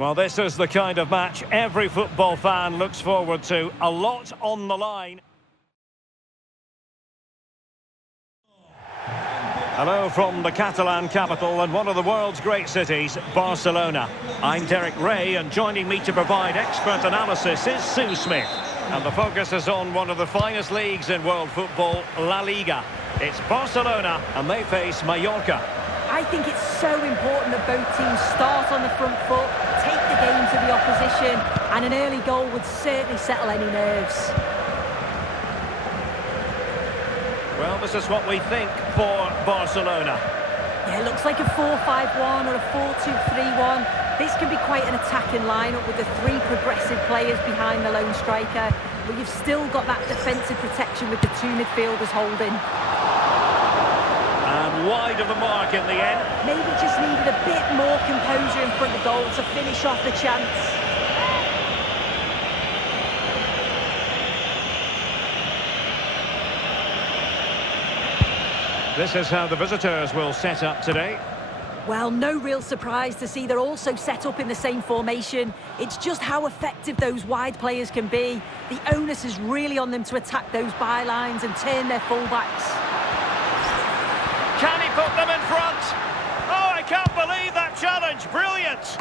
Well, this is the kind of match every football fan looks forward to. A lot on the line. Hello from the Catalan capital and one of the world's great cities, Barcelona. I'm Derek Ray, and joining me to provide expert analysis is Sue Smith. And the focus is on one of the finest leagues in world football, La Liga. It's Barcelona, and they face Mallorca. I think it's so important that both teams start on the front foot, take the game to the opposition, and an early goal would certainly settle any nerves. Well, this is what we think for Barcelona. Yeah, it looks like a 4-5-1 or a 4-2-3-1. This can be quite an attacking lineup with the three progressive players behind the lone striker, but you've still got that defensive protection with the two midfielders holding. And wide of the mark in the end. Maybe just needed a bit more composure in front of goal to finish off the chance. This is how the visitors will set up today. Well, no real surprise to see they're also set up in the same formation. It's just how effective those wide players can be. The onus is really on them to attack those bylines and turn their fullbacks. Can he put them in front? Oh, I can't believe that challenge. Brilliant.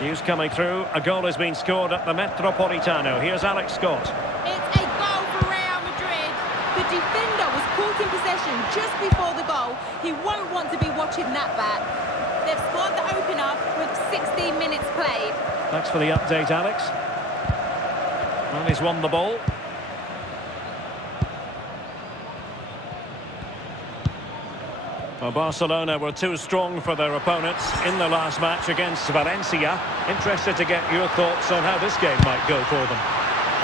News coming through. A goal has been scored at the Metropolitano. Here's Alex Scott. It's a goal for Real Madrid. The defender was caught in possession just before the goal. He won't want to be watching that back. They've scored the opener with 16 minutes played. Thanks for the update, Alex. Well, he's won the ball. Well, Barcelona were too strong for their opponents in the last match against Valencia. Interested to get your thoughts on how this game might go for them.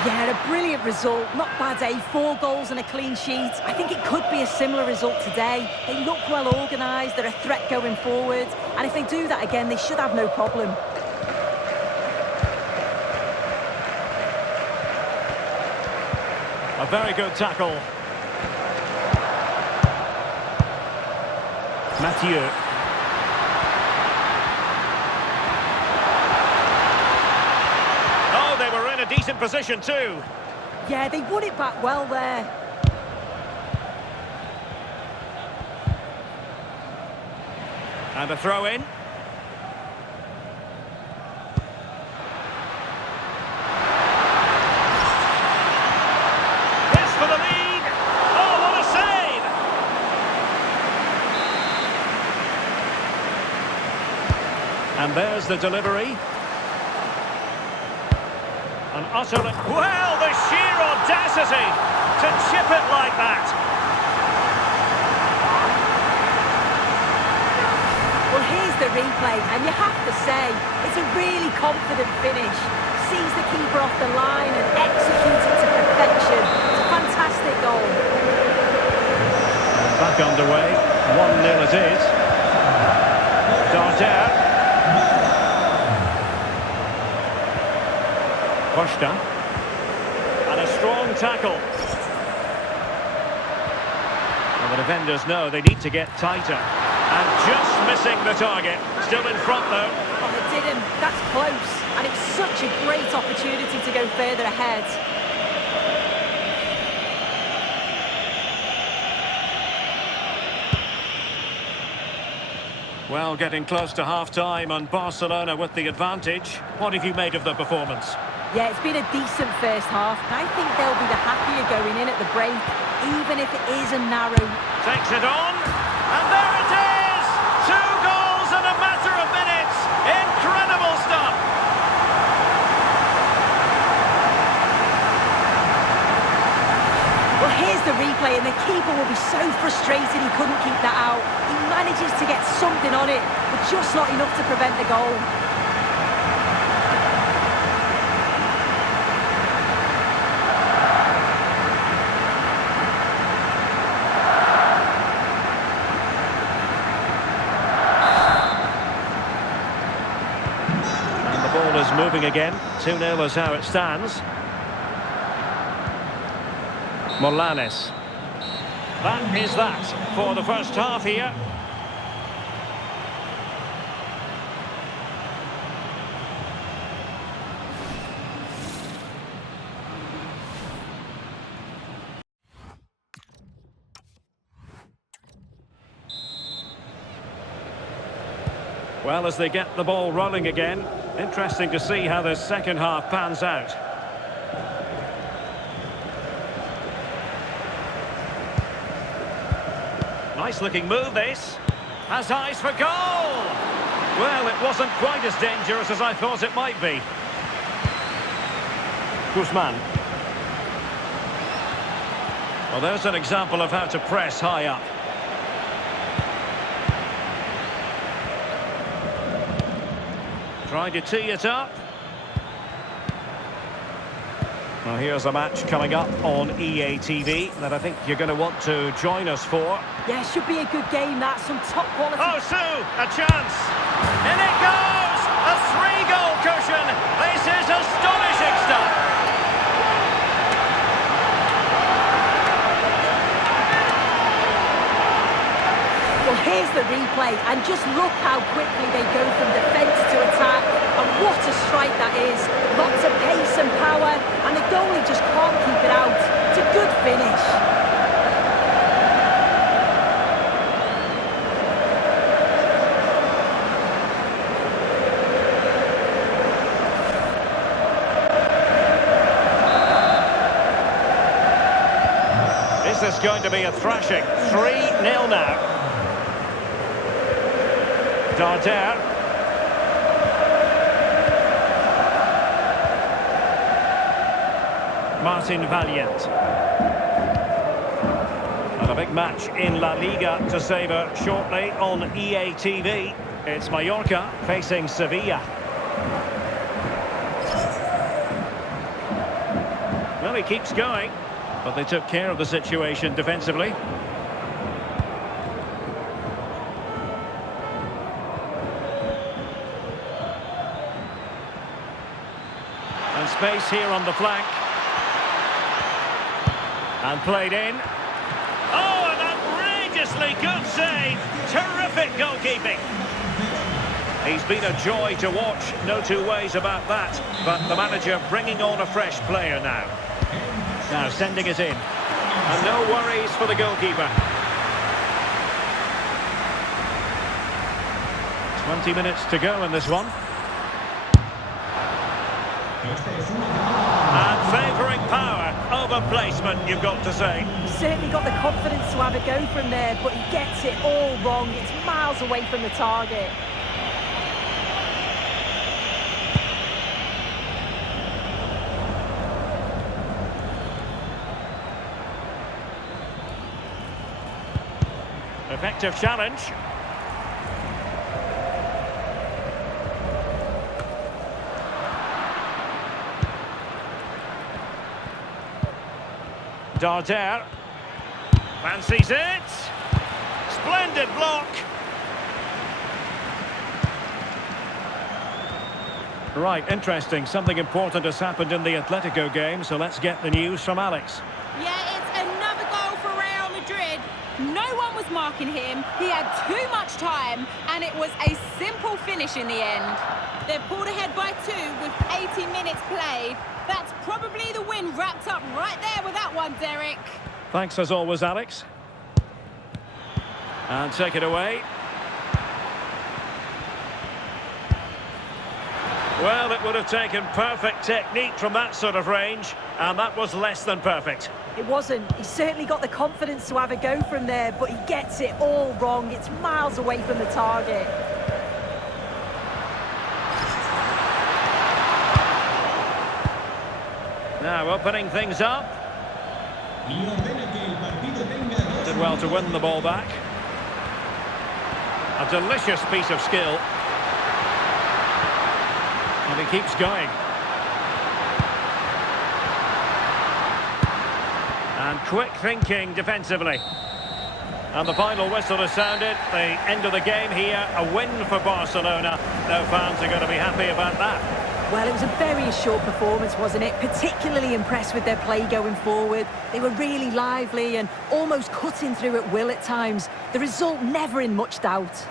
Yeah, a brilliant result. Not bad, eh? 4 goals and a clean sheet. I think it could be a similar result today. They look well organised, they're a threat going forward. And if they do that again, they should have no problem. A very good tackle. Mathieu. Oh, they were in a decent position too. Yeah, they won it back well there. And a throw in. This for the lead. Oh, what a save! And there's the delivery. An utter... Well, the sheer audacity to chip it like that. Well, here's the replay, and you have to say, it's a really confident finish. Sees the keeper off the line and executes it to perfection. It's a fantastic goal. Back underway. 1-0 it is. Darder. Costa. And a strong tackle. Well, the defenders know they need to get tighter. And just missing the target. Still in front though. Oh, they didn't. That's close. And it's such a great opportunity to go further ahead. Well, getting close to half-time and Barcelona with the advantage. What have you made of the performance? Yeah, it's been a decent first half. I think they'll be the happier going in at the break, even if it is a narrow. Takes it on, and there it is! 2 goals in a matter of minutes! Incredible stuff! Well, here's the replay, and the keeper will be so frustrated he couldn't keep that out. He manages to get something on it, but just not enough to prevent the goal. Ball is moving again. 2-0 is how it stands. Morlanes. That is that for the first half here. Well, as they get the ball rolling again, interesting to see how the second half pans out. Nice looking move, this. Has eyes for goal! Well, it wasn't quite as dangerous as I thought it might be. Guzman. Well, there's an example of how to press high up. Trying to tee it up. Well, here's a match coming up on EA TV that I think you're going to want to join us for. Yeah, should be a good game, that. Some top quality. Oh, Sue, a chance. In it goes! A 3-goal cushion. This is astonishing stuff. Well, here's the replay, and just look how quickly they go from defence to attack. And what a strike that is. Lots of pace and power, and the goalie just can't keep it out. It's a good finish. Is this going to be a thrashing? 3-0 now. Darder. Martin Valiant. And a big match in La Liga to savour shortly on EA TV. It's Mallorca facing Sevilla. Well, he keeps going, but they took care of the situation defensively. And space here on the flank. And played in. Oh, an outrageously good save. Terrific goalkeeping. He's been a joy to watch, no two ways about that. But the manager bringing on a fresh player now. Now sending it in. And no worries for the goalkeeper. 20 minutes to go in this one. And favouring power over placement, you've got to say. He's certainly got the confidence to have a go from there, but he gets it all wrong. It's miles away from the target. Effective challenge. Darder fancies it. Splendid block. Right, interesting. Something important has happened in the Atletico game, so let's get the news from Alex. Yeah, it's another goal for Real Madrid. No one was marking him. He had too much time, and it was a simple finish in the end. They've pulled ahead by 2 with 80 minutes played. That's probably the win wrapped up right there with that one, Derek. Thanks as always, Alex. And take it away. Well, it would have taken perfect technique from that sort of range, and that was less than perfect. It wasn't. He's certainly got the confidence to have a go from there, but he gets it all wrong. It's miles away from the target. Now opening things up. Did well to win the ball back. A delicious piece of skill. And he keeps going. And quick thinking defensively. And the final whistle has sounded. The end of the game here. A win for Barcelona. No fans are going to be happy about that. Well, it was a very assured performance, wasn't it? Particularly impressed with their play going forward. They were really lively and almost cutting through at will at times. The result never in much doubt.